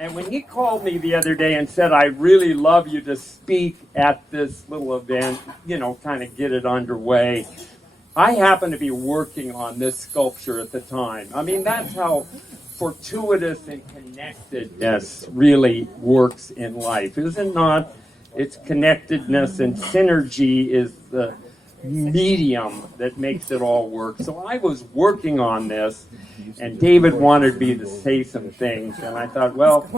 And when he called me the other day and said, "I really love you to speak at this little event, kind of get it underway," I happened to be working on this sculpture at the time. I mean, that's how fortuitous and connectedness really works in life, is it not? It's connectedness, and synergy is the medium that makes it all work. So I was working on this, and David wanted me to say some things, and I thought, well,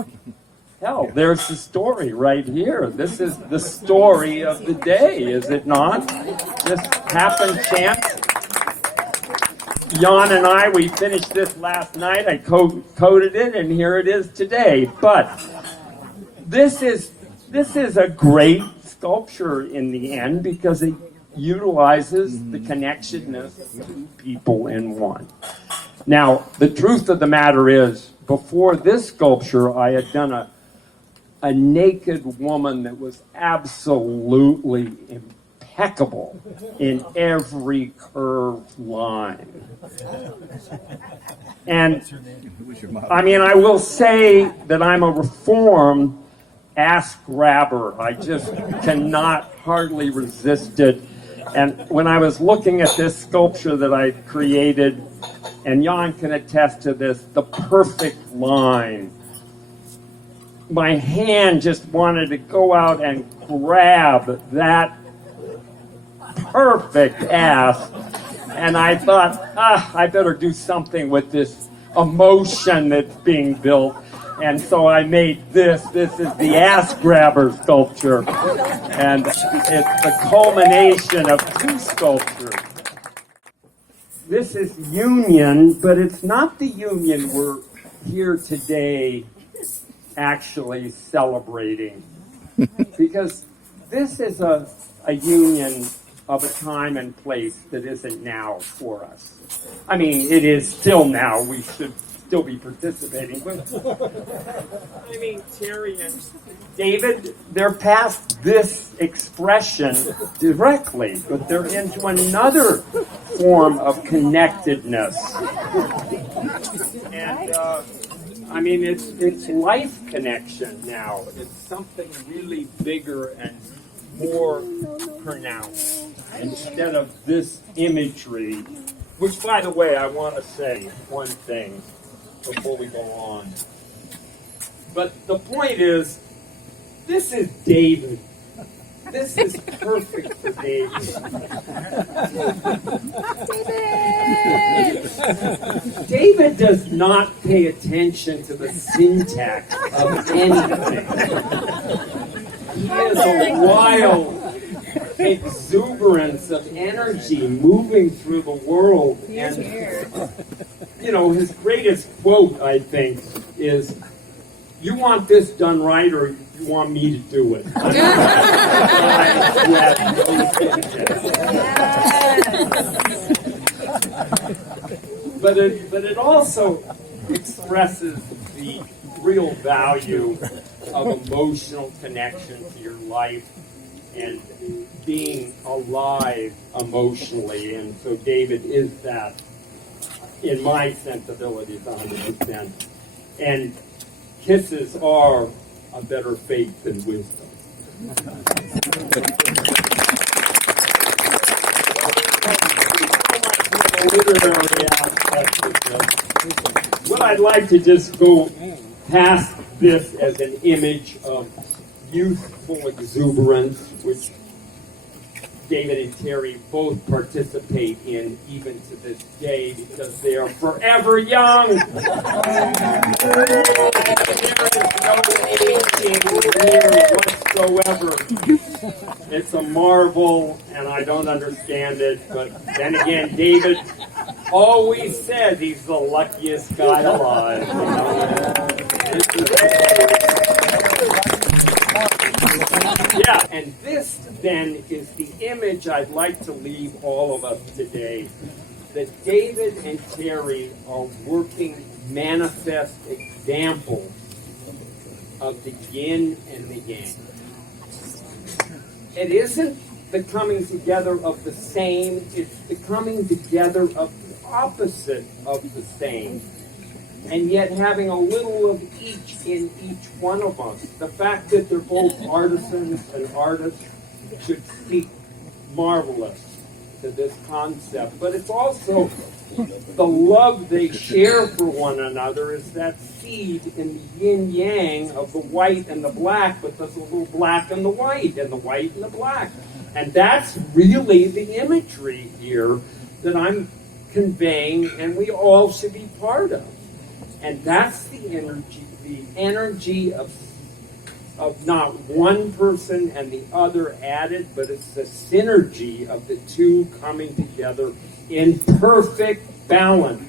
hell, there's the story right here. This is the story of the day, is it not? Just happened chance. Jan and I, we finished this last night. I coded it, and here it is today. But this is a great sculpture in the end, because it utilizes the connectedness of two people in one. Now, the truth of the matter is, before this sculpture, I had done a naked woman that was absolutely impeccable in every curved line. And, I mean, I will say that I'm a reformed ass grabber. I just cannot hardly resist it. And when I was looking at this sculpture that I created, and Jan can attest to this, the perfect line, my hand just wanted to go out and grab that perfect ass. And I thought, I better do something with this emotion that's being built. And so I made this. This is the ass grabber sculpture. And it's the culmination of two sculptures. This is union, but it's not the union we're here today actually celebrating. Because this is a union of a time and place that isn't now for us. I mean, it is still now. We should still be participating. But I mean, Terry and David, they're past this expression directly, but they're into another form of connectedness. And I mean, it's life connection now. It's something really bigger and more pronounced, instead of this imagery, which, by the way, I want to say one thing before we go on. But the point is, this is David. This is perfect for David. David does not pay attention to the syntax of anything. He has a wild exuberance of energy moving through the world. And, his greatest quote, I think, is, "You want this done right, or you want me to do it?" But it also expresses the real value of emotional connection to your life and being alive emotionally. And so David is that, in my sensibilities, 100%. And kisses are a better faith than wisdom. Literary aspect of this. What I'd like to just go past this as an image of youthful exuberance, which David and Terry both participate in even to this day, because they are forever young. There is no aging here whatsoever. It's a marvel, and I don't understand it. But then again, David always says he's the luckiest guy alive. Yeah, and this then is the image I'd like to leave all of us today. That David and Terry are working manifest examples of the yin and the yang. It isn't the coming together of the same, it's the coming together of the opposite of the same. and yet having a little of each in each one of us. The fact that they're both artisans and artists should speak marvelous to this concept. But it's also the love they share for one another is that seed in the yin-yang of the white and the black, but there's a little black and the white and the black. And that's really the imagery here that I'm conveying, and we all should be part of. And that's the energy of not one person and the other added, but it's the synergy of the two coming together in perfect balance.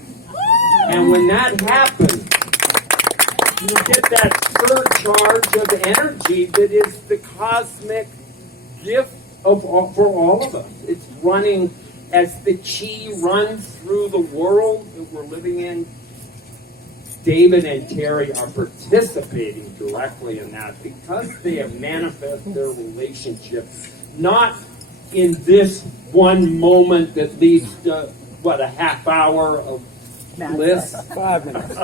And when that happens, you get that surcharge of energy that is the cosmic gift for all of us. It's running as the chi runs through the world that we're living in. David and Terry are participating directly in that because they have manifested their relationship, not in this one moment that leads to, a half hour of bliss? 5 minutes.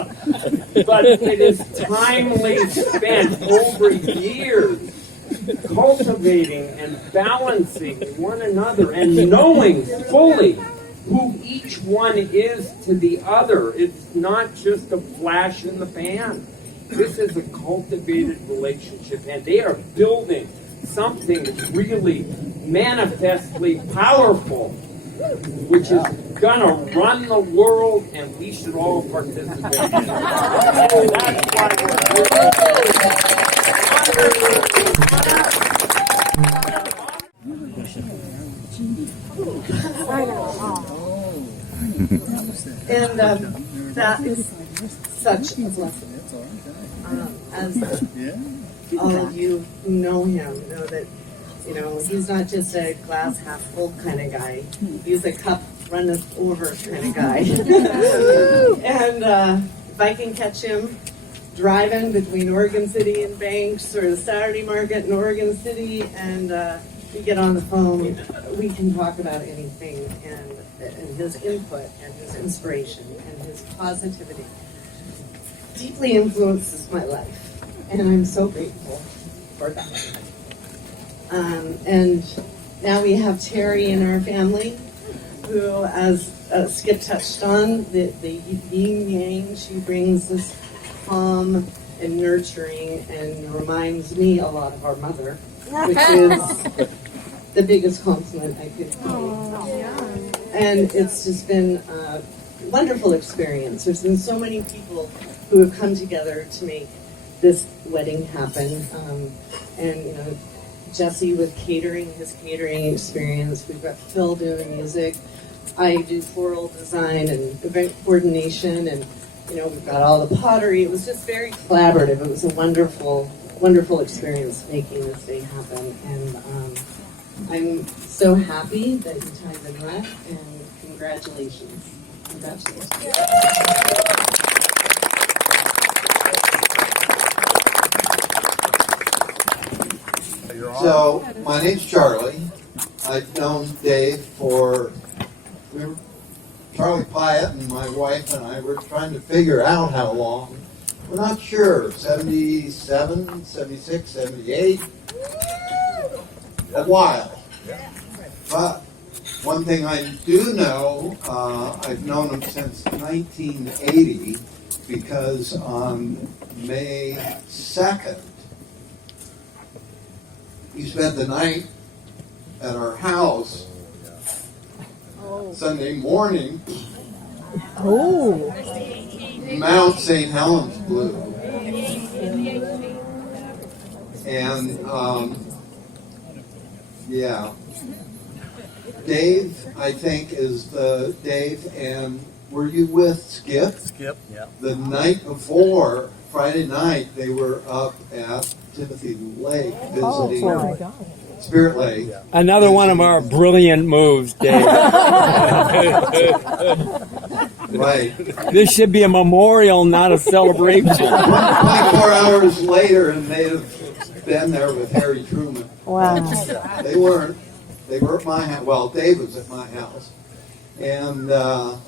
But it is timely spent over years cultivating and balancing one another and knowing fully who each one is to the other. It's not just a flash in the pan. This is a cultivated relationship, and they are building something really manifestly powerful, which is gonna run the world, and we should all participate in it. And that's why And that is such a blessing. As all of you who know him know that, he's not just a glass half full kind of guy. He's a cup runneth over kind of guy. And if I can catch him driving between Oregon City and Banks or the Saturday Market in Oregon City, and we get on the phone, we can talk about anything, and his input and his inspiration and his positivity deeply influences my life, and I'm so grateful for that. And now we have Terry in our family, who, as Skip touched on, the yin-yang, she brings this calm and nurturing and reminds me a lot of our mother, which is the biggest compliment I could give. And it's just been a wonderful experience. There's been so many people who have come together to make this wedding happen. And Jesse with catering, his catering experience. We've got Phil doing music. I do floral design and event coordination, and we've got all the pottery. It was just very collaborative. It was a wonderful, wonderful experience making this day happen. And I'm so happy that you tied the knot, and congratulations. Congratulations. So, my name's Charlie. I've known Dave Charlie Pyatt and my wife and I were trying to figure out how long. We're not sure, 77, 76, 78, a while. But one thing I do know, I've known him since 1980, because on May 2nd, he spent the night at our house Sunday morning. Mount St. Helens blew. And, Dave, I think, is the Dave, and were you with Skip? Skip, yeah. The night before, Friday night, they were up at Timothy Lake visiting Spirit Lake. Yeah. Another one of our brilliant moves, Dave. Right. This should be a memorial, not a celebration. 24 hours later, and they'd have been there with Harry Truman. Wow. They weren't. They were at my house. Well, Dave was at my house. And the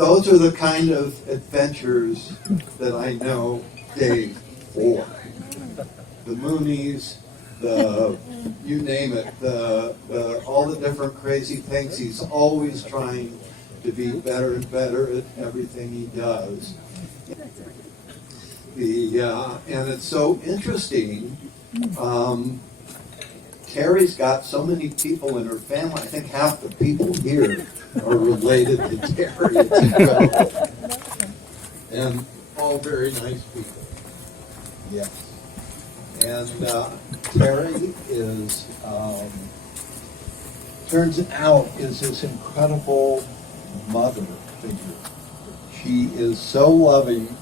those are the kind of adventures that I know Dave for. The Moonies, you name it, all the different crazy things. He's always trying to be better and better at everything he does. And it's so interesting. Terry's got so many people in her family. I think half the people here are related to Terry. It's incredible. And all very nice people. Yes. And Terry is, turns out, is this incredible mother figure. She is so loving.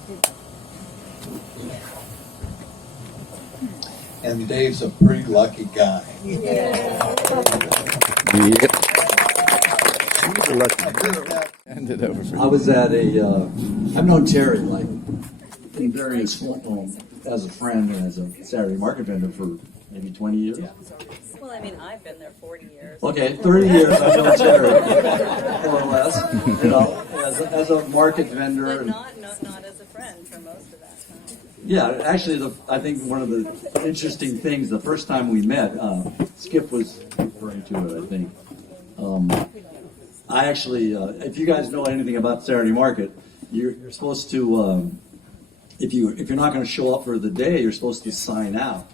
And Dave's a pretty lucky guy. I was at I've known Terry like in various as a friend and as a Saturday market vendor for maybe 20 years. Well, I mean, I've been there 40 years. Okay, 30 years I've known Terry, more or less. You know, as a market vendor. But not as a friend for most of that time. Yeah, actually, I think one of the interesting things, the first time we met, Skip was referring to it, I think. I actually, if you guys know anything about Saturday Market, you're supposed to, if you're not going to show up for the day, you're supposed to sign out.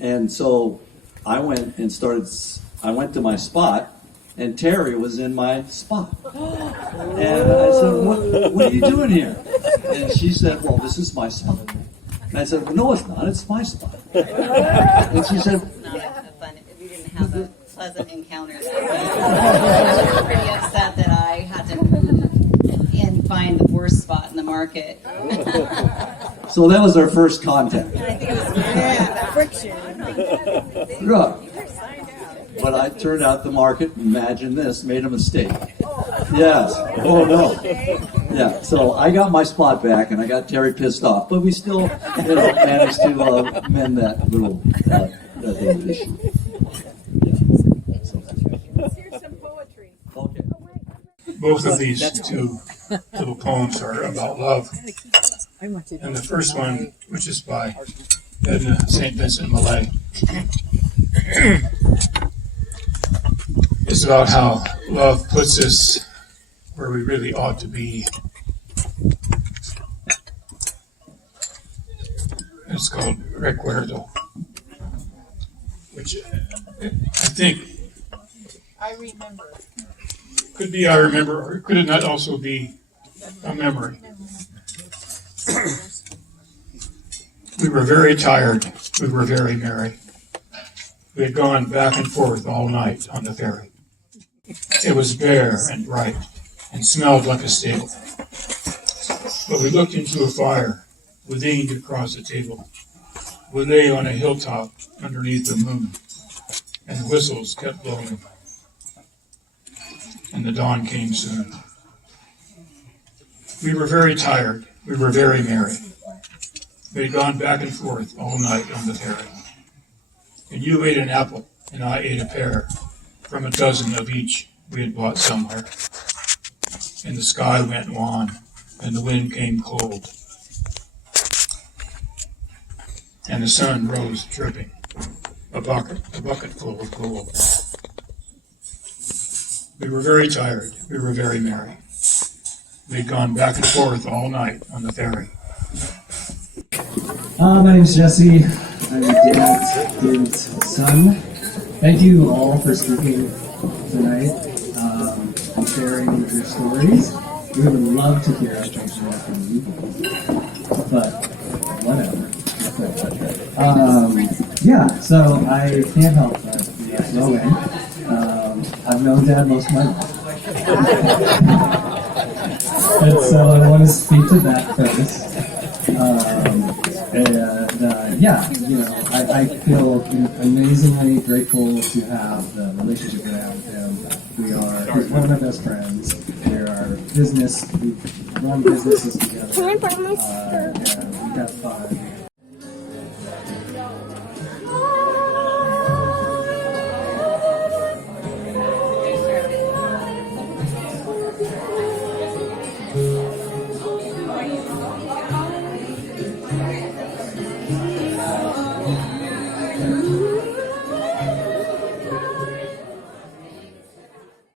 And so I went to my spot, and Terry was in my spot. And I said, what are you doing here? And she said, well, this is my spot. And I said, well, no, it's not. It's my spot. And she said, It's not a fun, we didn't have a pleasant encounter. I was pretty upset that I had to move and find the worst spot in the market. so that was our first contact. I think it was friction. Right. But I turned out the market, imagine this, made a mistake. Yes. Oh, no. Yeah, so I got my spot back, and I got Terry pissed off. But we still, managed to mend that little issue. Let's hear some poetry. Okay. Both of these two little poems are about love. And the first one, which is by Edna St. Vincent Millay, is about how love puts us where we really ought to be. It's called Recuerdo, which I think I remember. could be I remember, or could it not also be a memory? We were very tired. We were very merry. We had gone back and forth all night on the ferry. It was bare and bright and smelled like a stable. But we looked into a fire. We leaned across the table. We lay on a hilltop underneath the moon, and the whistles kept blowing. And the dawn came soon. We were very tired. We were very merry. We had gone back and forth all night on the ferry. And you ate an apple, and I ate a pear, from a dozen of each we had bought somewhere. And the sky went wan, and the wind came cold. And the sun rose dripping, a bucket full of gold. We were very tired. We were very merry. We had gone back and forth all night on the ferry. My name's Jesse. I'm David's son. Thank you all for speaking tonight and sharing your stories. We would love to hear things more from you, but whatever. So I can't help but throw in. I've known Dad most of my life. And so I want to speak to that first. I feel amazingly grateful to have the relationship that I have with him. He's one of my best friends. We run businesses together. And we have fun.